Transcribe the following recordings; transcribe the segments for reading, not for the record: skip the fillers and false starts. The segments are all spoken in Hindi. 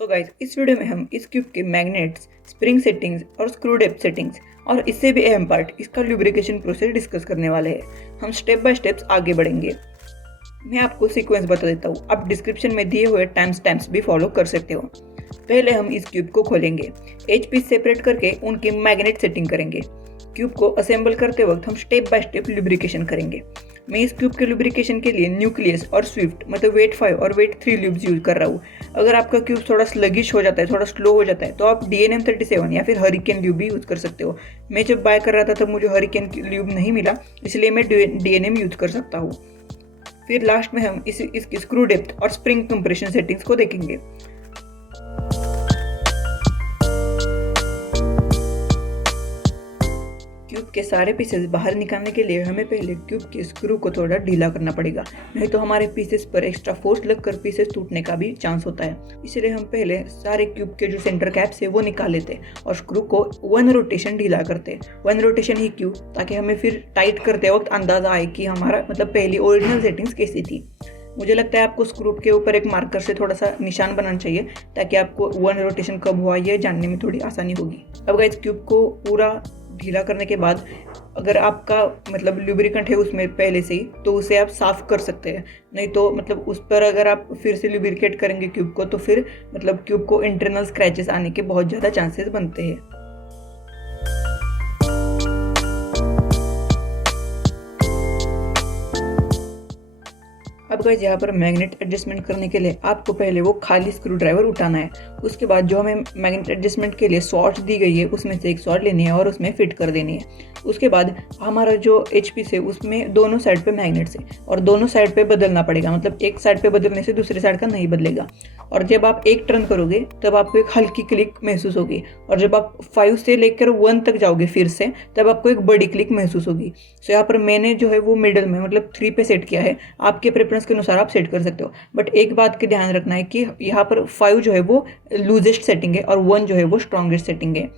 सो गाइज, इस वीडियो में हम इस क्यूब के मैग्नेट्स, स्प्रिंग सेटिंग्स और स्क्रू डेप्थ सेटिंग्स और इससे भी अहम पार्ट इसका ल्यूब्रिकेशन प्रोसेस डिस्कस करने वाले हैं। हम स्टेप बाय स्टेप्स आगे बढ़ेंगे। मैं आपको सीक्वेंस बता देता हूँ, आप डिस्क्रिप्शन में दिए हुए टाइम स्टैम्प्स भी फॉलो कर सकते हो। पहले हम इस क्यूब को खोलेंगे, एच पीस सेपरेट करके उनकी मैग्नेट सेटिंग करेंगे। क्यूब को असेंबल करते वक्त हम स्टेप बाय स्टेप लुब्रिकेशन करेंगे। मैं इस क्यूब के लुब्रिकेशन के लिए न्यूक्लियस और स्विफ्ट मतलब वेट 5 और वेट 3 ल्यूब्स यूज कर रहा हूँ। अगर आपका क्यूब थोड़ा स्लगिश हो जाता है, थोड़ा स्लो हो जाता है, तो आप DNM 37 या फिर हरिकेन ल्यूब भी यूज कर सकते हो। मैं जब बाय कर रहा था तब मुझे हरिकेन ल्यूब नहीं मिला, इसलिए मैं DNM यूज कर सकता हूँ। फिर लास्ट में हम इसकी स्क्रू डेप्थ और स्प्रिंग कंप्रेशन सेटिंग्स को देखेंगे। क्यूब के सारे पीसेस बाहर निकालने के लिए हमें पहले क्यूब के स्क्रू को थोड़ा ढीला करना पड़ेगा, नहीं तो हमारे पीसेस पर एक्स्ट्रा फोर्स लगकर पीसेस टूटने का भी चांस होता है। इसलिए हम पहले सारे क्यूब के जो सेंटर कैप्स है वो निकाल लेते हैं और स्क्रू को 1 रोटेशन ढीला करते हैं। 1 रोटेशन ही क्यों? ताकि हमें फिर टाइट करते वक्त अंदाजा आए कि हमारा मतलब पहली ओरिजिनल सेटिंग्स कैसी थी। मुझे लगता है आपको स्क्रू के ऊपर एक मार्कर से थोड़ा सा निशान बनाना चाहिए, ताकि आपको 1 रोटेशन कब हुआ ये जानने में थोड़ी आसानी होगी। अब गाइस, क्यूब को पूरा ढीला करने के बाद अगर आपका मतलब लुब्रिकेंट है उसमें पहले से ही, तो उसे आप साफ कर सकते हैं। नहीं तो मतलब उस पर अगर आप फिर से लुब्रिकेट करेंगे क्यूब को, तो फिर मतलब क्यूब को इंटरनल स्क्रैचेस आने के बहुत ज़्यादा चांसेस बनते हैं। अब गाइस, यहाँ पर मैग्नेट एडजस्टमेंट करने के लिए आपको पहले वो खाली स्क्रू ड्राइवर उठाना है। उसके बाद जो हमें मैग्नेट एडजस्टमेंट के लिए सॉर्ट्स दी गई है उसमें से एक सॉर्ट लेनी है और उसमें फिट कर देनी है। उसके बाद हमारा जो एच पीस है उसमें दोनों साइड पे मैग्नेट्स है और दोनों साइड पे बदलना पड़ेगा, मतलब एक साइड पे बदलने से दूसरे साइड का नहीं बदलेगा। और जब आप एक टर्न करोगे तब आपको एक हल्की क्लिक महसूस होगी, और जब आप 5 से लेकर 1 तक जाओगे फिर से, तब आपको एक बड़ी क्लिक महसूस होगी। सो यहाँ पर मैंने जो है वो मिडल में मतलब 3 पे सेट किया है। आपके प्रेफरेंस के अनुसार आप सेट कर सकते हो, बट एक बात का ध्यान रखना है कि यहाँ पर 5 जो है वो लूजेस्ट सेटिंग है और 1 जो है वो स्ट्रॉन्गेस्ट सेटिंग है।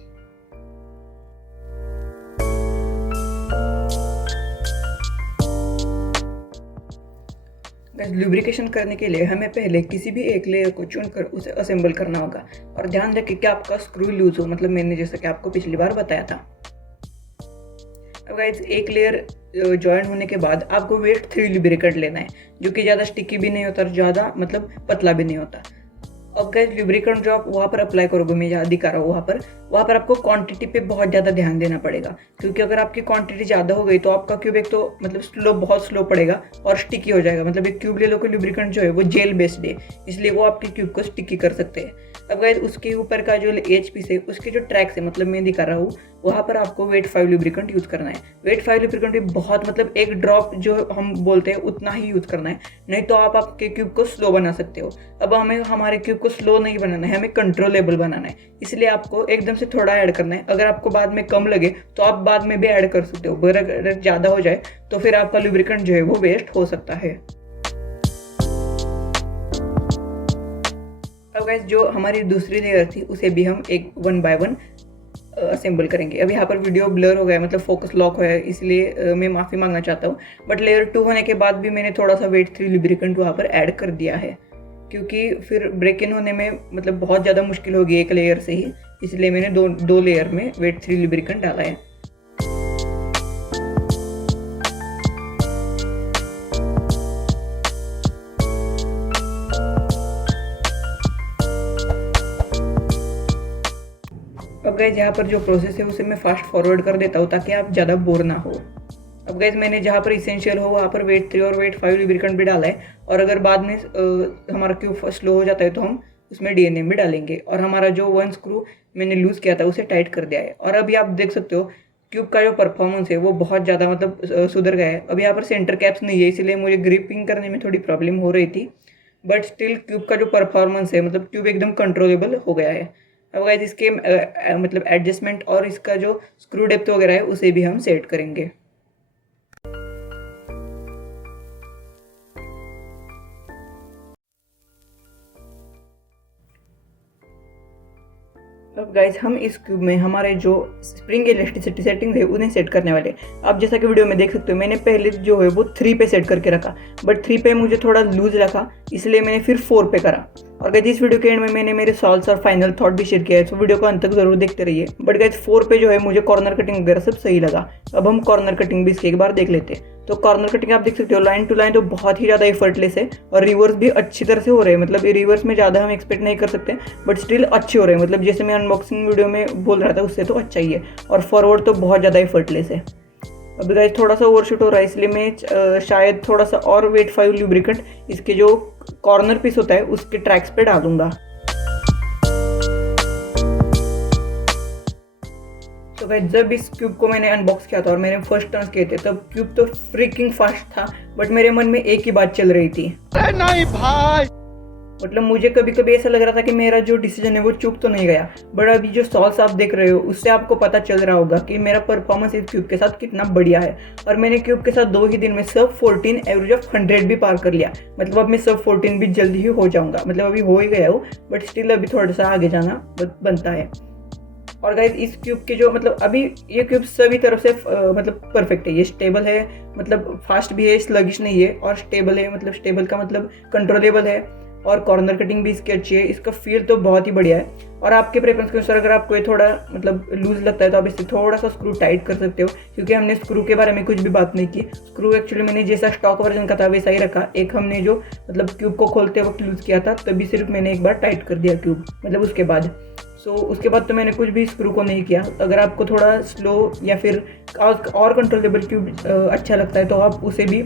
लुब्रिकेशन करने के लिए हमें पहले किसी भी एक लेयर को चुनकर उसे असेंबल करना होगा, और ध्यान रखें कि आपका स्क्रू लूज हो, मतलब मैंने जैसा कि आपको पिछली बार बताया था। अब गाइस, एक लेयर ज्वाइन होने के बाद आपको वेट 3 लुब्रिकेंट लेना है, जो कि ज़्यादा स्टिकी भी नहीं होता और ज़्यादा मतलब पतला भी नहीं होता। अब गाइस, लुब्रिकेंट जो आप वहाँ पर अप्लाई करोगे, मैं जहाँ दिखा रहा हूँ वहाँ पर आपको क्वांटिटी पे बहुत ज़्यादा ध्यान देना पड़ेगा, क्योंकि अगर आपकी क्वांटिटी ज़्यादा हो गई तो आपका क्यूब एक तो मतलब बहुत स्लो पड़ेगा और स्टिकी हो जाएगा। मतलब एक क्यूब ले लो कि लुब्रिकेंट जो है वो जेल बेस्ड है, इसलिए वो आपके क्यूब को स्टिकी कर सकते हैं। अब गाइस, उसके ऊपर का जो एच पीस है उसके जो ट्रैक्स है, मतलब मैं दिखा रहा हूँ, वहाँ पर आपको वेट 5 लुब्रिकेंट यूज करना है। वेट 5 लुब्रिकेंट भी बहुत मतलब एक ड्रॉप जो हम बोलते हैं उतना ही यूज करना है, नहीं तो आप आपके क्यूब को स्लो बना सकते हो। अब हमें हमारे क्यूब को स्लो नहीं बनाना है, हमें कंट्रोलेबल बनाना है, इसलिए आपको एकदम से थोड़ा ऐड करना है। अगर आपको बाद में कम लगे तो आप बाद में भी ऐड कर सकते हो, अगर ज़्यादा हो जाए तो फिर आपका लुब्रिकेंट जो है वो वेस्ट हो सकता है। अब गाइस, जो हमारी दूसरी लेयर थी उसे भी हम एक 1 बाय 1 असेंबल करेंगे। अब यहाँ पर वीडियो ब्लर हो गया, मतलब फोकस लॉक हो है, इसलिए मैं माफ़ी मांगना चाहता हूँ। बट लेयर 2 होने के बाद भी मैंने थोड़ा सा वेट 3 लुब्रिकेंट वहाँ पर ऐड कर दिया है, क्योंकि फिर ब्रेक इन होने में मतलब बहुत ज़्यादा मुश्किल होगी एक लेयर से ही, इसलिए मैंने दो लेयर में वेट 3 लुब्रिकेंट डाला है। अब गाइस, यहाँ पर जो प्रोसेस है उसे मैं फास्ट फॉरवर्ड कर देता हूँ ताकि आप ज़्यादा बोर ना हो। अब गाइस, मैंने जहाँ पर इसेंशियल हो वहाँ पर वेट 3 और वेट 5 लुब्रिकेंट भी डाला है, और अगर बाद में हमारा क्यूब स्लो हो जाता है तो हम उसमें DNM भी डालेंगे। और हमारा जो 1 स्क्रू मैंने लूज़ किया था उसे टाइट कर दिया है, और अभी आप देख सकते हो क्यूब का जो परफॉर्मेंस है वो बहुत ज़्यादा मतलब सुधर गया है। अब यहाँ पर सेंटर कैप्स नहीं है, इसलिए मुझे ग्रिपिंग करने में थोड़ी प्रॉब्लम हो रही थी, बट स्टिल क्यूब का जो परफॉर्मेंस है मतलब क्यूब एकदम कंट्रोलेबल हो गया है। अब गाइस, इसके मतलब एडजस्टमेंट और इसका जो स्क्रू डेप्थ वगैरह है उसे भी हम सेट करेंगे। अब गाइज हम इस क्यूब में हमारे जो स्प्रिंग इलास्टिसिटी सेटिंग है उन्हें सेट करने वाले। आप जैसा कि वीडियो में देख सकते हो, मैंने पहले जो है वो 3 पे सेट करके रखा, बट 3 पे मुझे थोड़ा लूज रखा, इसलिए मैंने फिर 4 पे करा। और गाइज इस वीडियो के एंड में मैंने मेरे सॉल्व्स और फाइनल थॉट भी शेयर किया है, तो वीडियो को अंत तक जरूर देखते रहिए। बट गाइज 4 पे जो है मुझे कॉर्नर कटिंग वगैरह सब सही लगा। अब हम कॉर्नर कटिंग भी इसके एक बार देख लेते हैं। तो कॉर्नर कटिंग आप देख सकते हो, लाइन टू लाइन तो बहुत ही ज़्यादा एफर्टलेस है, और रिवर्स भी अच्छी तरह से हो रहे हैं। मतलब रिवर्स में ज़्यादा हम एक्सपेक्ट नहीं कर सकते, बट स्टिल अच्छे हो रहे हैं। मतलब जैसे मैं अनबॉक्सिंग वीडियो में बोल रहा था उससे तो अच्छा ही है। और फॉरवर्ड तो बहुत ज़्यादा एफर्टलेस है। अब गाइस थोड़ा सा ओवरशूट हो रहा है, इसलिए मैं शायद थोड़ा सा और वेट 5 लुब्रिकेंट इसके जो कॉर्नर पीस होता है उसके ट्रैक्स पे डालूंगा। तो गाइस जब इस क्यूब को मैंने अनबॉक्स किया था और मैंने फर्स्ट टर्न्स किए थे, तब क्यूब तो फ्रीकिंग फास्ट था, बट मेरे मन में एक ही बात चल रही थी, अरे नहीं भाई। मतलब मुझे कभी कभी ऐसा लग रहा था कि मेरा जो डिसीजन है वो चूक तो नहीं गया। बट अभी जो सॉल्व्स आप देख रहे हो उससे आपको पता चल रहा होगा कि मेरा परफॉर्मेंस इस क्यूब के साथ कितना बढ़िया है। और मैंने क्यूब के साथ 2 ही दिन में सब 14 एवरेज ऑफ 100 भी पार कर लिया। मतलब अब मैं सब 14 भी जल्दी ही हो जाऊंगा। मतलब अभी हो ही गया हूँ, बट स्टिल अभी थोड़ा सा आगे जाना बनता है। और गाइज इस क्यूब के जो मतलब अभी ये क्यूब सभी तरफ से मतलब परफेक्ट है। ये स्टेबल है, मतलब फास्ट भी है, स्लगिश नहीं है, और स्टेबल है। मतलब स्टेबल का मतलब कंट्रोलेबल है, और कॉर्नर कटिंग भी इसकी अच्छी है। इसका फील तो बहुत ही बढ़िया है। और आपके प्रेफरेंस के अनुसार अगर आपको ये थोड़ा मतलब लूज लगता है तो आप इससे थोड़ा सा स्क्रू टाइट कर सकते हो, क्योंकि हमने स्क्रू के बारे में कुछ भी बात नहीं की। स्क्रू एक्चुअली मैंने जैसा स्टॉक वर्जन का था वैसा ही रखा। एक हमने जो मतलब क्यूब को खोलते वक्त लूज किया था, तभी सिर्फ मैंने एक बार टाइट कर दिया क्यूब, मतलब उसके बाद। उसके बाद तो मैंने कुछ भी स्क्रू को नहीं किया। अगर आपको थोड़ा स्लो या फिर और कंट्रोलेबल ट्यूब अच्छा लगता है तो आप उसे भी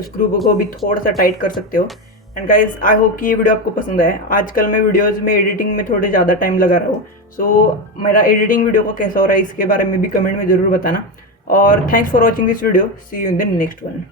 स्क्रू को भी थोड़ा सा टाइट कर सकते हो। एंड गाइज आई होप कि ये वीडियो आपको पसंद आए। आजकल मैं वीडियोज़ में एडिटिंग में थोड़े ज़्यादा टाइम लगा रहा हूँ, सो मेरा एडिटिंग वीडियो का कैसा हो रहा है इसके बारे में भी कमेंट में ज़रूर बताना। और thanks for watching this video. See you in the next one.